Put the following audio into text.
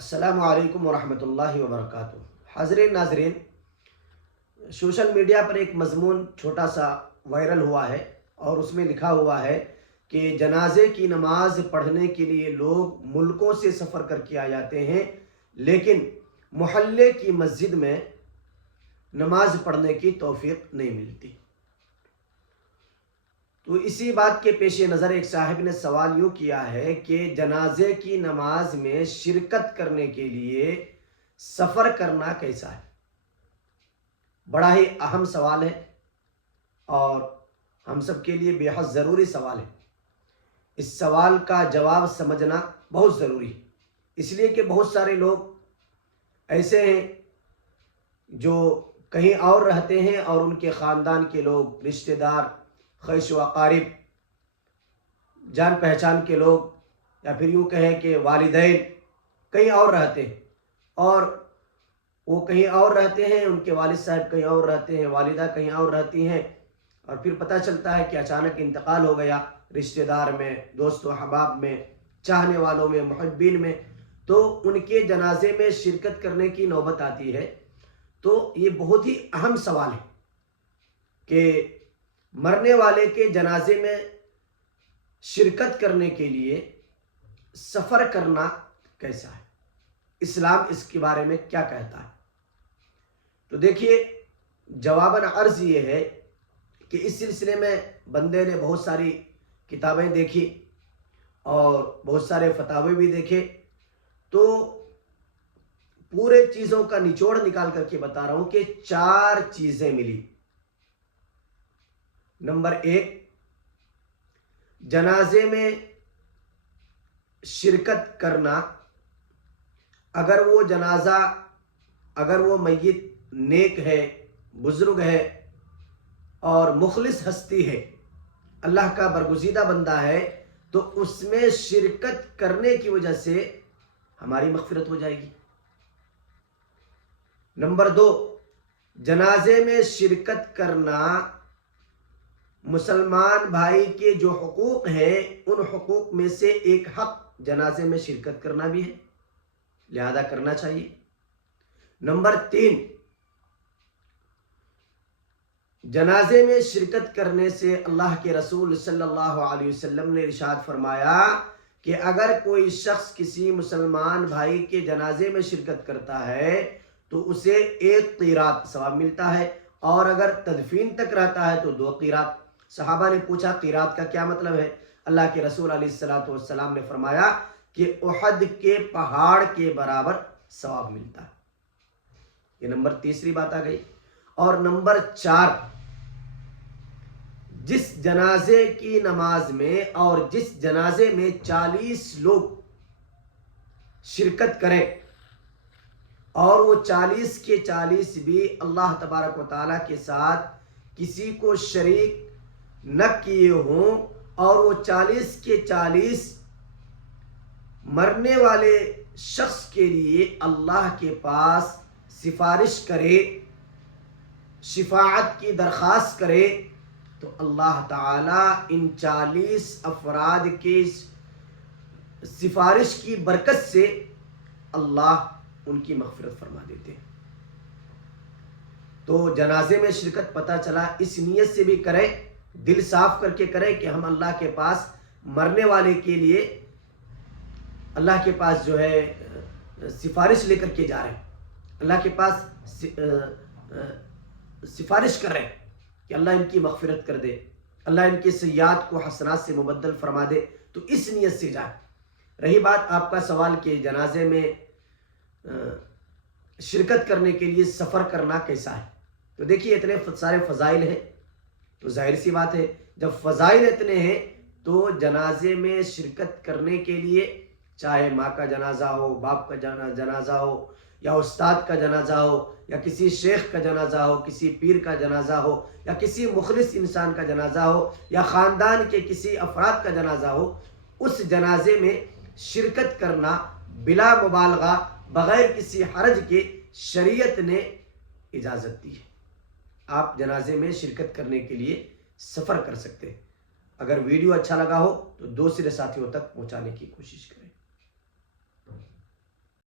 السلام علیکم ورحمۃ اللہ وبرکاتہ۔ حاضرین ناظرین، سوشل میڈیا پر ایک مضمون چھوٹا سا وائرل ہوا ہے اور اس میں لکھا ہوا ہے کہ جنازے کی نماز پڑھنے کے لیے لوگ ملکوں سے سفر کر کے آ جاتے ہیں، لیکن محلے کی مسجد میں نماز پڑھنے کی توفیق نہیں ملتی۔ تو اسی بات کے پیش نظر ایک صاحب نے سوال یوں کیا ہے کہ جنازے کی نماز میں شرکت کرنے کے لیے سفر کرنا کیسا ہے؟ بڑا ہی اہم سوال ہے اور ہم سب کے لیے بے حد ضروری سوال ہے۔ اس سوال کا جواب سمجھنا بہت ضروری ہے، اس لیے کہ بہت سارے لوگ ایسے ہیں جو کہیں اور رہتے ہیں اور ان کے خاندان کے لوگ، رشتہ دار، خیش و اقارب، جان پہچان کے لوگ، یا پھر یوں کہیں کہ والدین کہیں اور رہتے ہیں، اور وہ کہیں اور رہتے ہیں، ان کے والد صاحب کہیں اور رہتے ہیں، والدہ کہیں اور رہتی ہیں، اور پھر پتہ چلتا ہے کہ اچانک انتقال ہو گیا رشتہ دار میں، دوست و احباب میں، چاہنے والوں میں، محبین میں، تو ان کے جنازے میں شرکت کرنے کی نوبت آتی ہے۔ تو یہ بہت ہی اہم سوال ہے کہ مرنے والے کے جنازے میں شرکت کرنے کے لیے سفر کرنا کیسا ہے، اسلام اس کے بارے میں کیا کہتا ہے؟ تو دیکھیے، جواباً عرض یہ ہے کہ اس سلسلے میں بندے نے بہت ساری کتابیں دیکھی اور بہت سارے فتاوے بھی دیکھے، تو پورے چیزوں کا نچوڑ نکال کر کے بتا رہا ہوں کہ 4 چیزیں ملی۔ نمبر 1، جنازے میں شرکت کرنا، اگر وہ میت نیک ہے، بزرگ ہے اور مخلص ہستی ہے، اللہ کا برگزیدہ بندہ ہے، تو اس میں شرکت کرنے کی وجہ سے ہماری مغفرت ہو جائے گی۔ نمبر 2، جنازے میں شرکت کرنا مسلمان بھائی کے جو حقوق ہیں ان حقوق میں سے ایک حق جنازے میں شرکت کرنا بھی ہے، لہذا کرنا چاہیے۔ نمبر 3، جنازے میں شرکت کرنے سے اللہ کے رسول صلی اللہ علیہ وسلم نے ارشاد فرمایا کہ اگر کوئی شخص کسی مسلمان بھائی کے جنازے میں شرکت کرتا ہے تو اسے 1 قیراط ثواب ملتا ہے، اور اگر تدفین تک رہتا ہے تو 2 قیراط۔ صحابہ نے پوچھا قیراط کا کیا مطلب ہے؟ اللہ کے رسول علیہ السلام نے فرمایا کہ احد کے پہاڑ کے برابر ثواب ملتا ہے۔ یہ نمبر 3 بات آ گئی۔ اور نمبر 4، جس جنازے کی نماز میں اور جس جنازے میں 40 لوگ شرکت کریں اور وہ 40 کے 40 بھی اللہ تبارک و تعالیٰ کے ساتھ کسی کو شریک نہ کیے ہوں، اور وہ 40 کے 40 مرنے والے شخص کے لیے اللہ کے پاس سفارش کرے، شفاعت کی درخواست کرے، تو اللہ تعالیٰ ان 40 افراد کے سفارش کی برکت سے اللہ ان کی مغفرت فرما دیتے ہیں۔ تو جنازے میں شرکت پتہ چلا اس نیت سے بھی کریں، دل صاف کر کے کریں کہ ہم اللہ کے پاس مرنے والے کے لیے اللہ کے پاس جو ہے سفارش لے کر کے جا رہے ہیں، اللہ کے پاس سفارش کر رہے ہیں کہ اللہ ان کی مغفرت کر دے، اللہ ان کے سیئات کو حسنات سے مبدل فرما دے، تو اس نیت سے جائیں۔ رہی بات آپ کا سوال کہ جنازے میں شرکت کرنے کے لیے سفر کرنا کیسا ہے، تو دیکھیے اتنے سارے فضائل ہیں، تو ظاہر سی بات ہے جب فضائل اتنے ہیں تو جنازے میں شرکت کرنے کے لیے، چاہے ماں کا جنازہ ہو، باپ کا جنازہ ہو، یا استاد کا جنازہ ہو، یا کسی شیخ کا جنازہ ہو، کسی پیر کا جنازہ ہو، یا کسی مخلص انسان کا جنازہ ہو، یا خاندان کے کسی افراد کا جنازہ ہو، اس جنازے میں شرکت کرنا بلا مبالغہ، بغیر کسی حرج کے شریعت نے اجازت دی ہے۔ آپ جنازے میں شرکت کرنے کے لیے سفر کر سکتے ہیں۔ اگر ویڈیو اچھا لگا ہو تو دوسرے ساتھیوں تک پہنچانے کی کوشش کریں۔